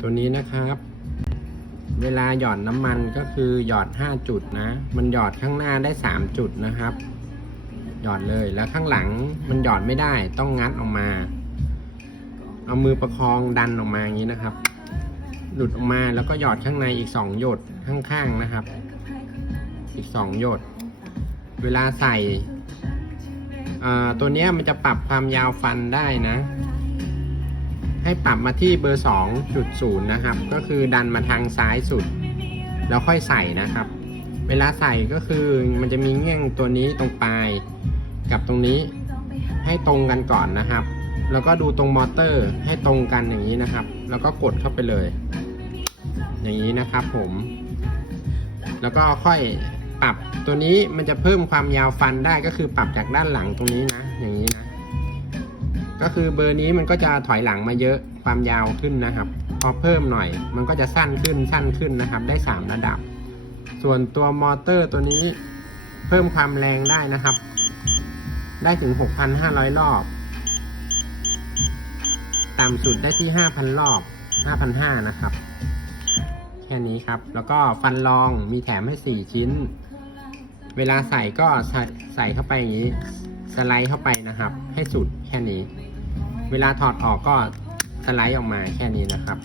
ตัวนี้นะครับ เวลาหยอดน้ำมันก็คือหยอด 5 จุดนะ มันหยอดข้างหน้าได้ 3 จุดนะครับ หยอดเลยแล้วข้างหลังมันหยอดไม่ได้ต้องงัดออกมา เอามือประคองดันออกมาอย่างนี้นะครับ หลุดออกมาแล้วก็หยอดข้างในอีก 2 หยดข้างๆนะครับ อีก 2 หยด เวลาใส่อ่าตัวนี้มันจะปรับความยาวฟันได้นะ ให้ปรับมาที่เบอร์ 2.0 นะครับ ก็คือดันมาทางซ้ายสุด แล้วค่อยใส่นะครับ เวลาใส่ก็คือมันจะมีเงี้ยงตัวนี้ตรงปลาย กับตรงนี้ให้ตรงกันก่อนนะครับ แล้วก็ดูตรงมอเตอร์ให้ตรงกันอย่างนี้นะครับ แล้วก็กดเข้าไปเลย อย่างนี้นะครับผม แล้วก็ค่อยปรับตัวนี้มันจะเพิ่มความยาวฟันได้ก็คือปรับจากด้านหลังตรงนี้นะ อย่างนี้นะ ก็คือเบอร์นี้มันก็จะถอยหลังมาเยอะความยาวขึ้นนะครับพอเพิ่มหน่อยมันก็จะสั้นขึ้นสั้นขึ้นนะครับ ได้ 3 ระดับ ส่วนตัวมอเตอร์ตัวนี้เพิ่มความแรงได้นะครับ ได้ถึง 6,500 รอบ ต่ำสุดได้ที่ 5,000 รอบ 5,500 นะครับ แค่นี้ครับ แล้วก็ฟันรองมีแถมให้ 4 ชิ้น เวลาใส่ก็ใส่ใส่เข้าไปอย่างนี้ สไลด์เข้าไปนะครับ ให้สุดแค่นี้ เวลาถอดออกก็สไลด์ออกมาแค่นี้นะครับ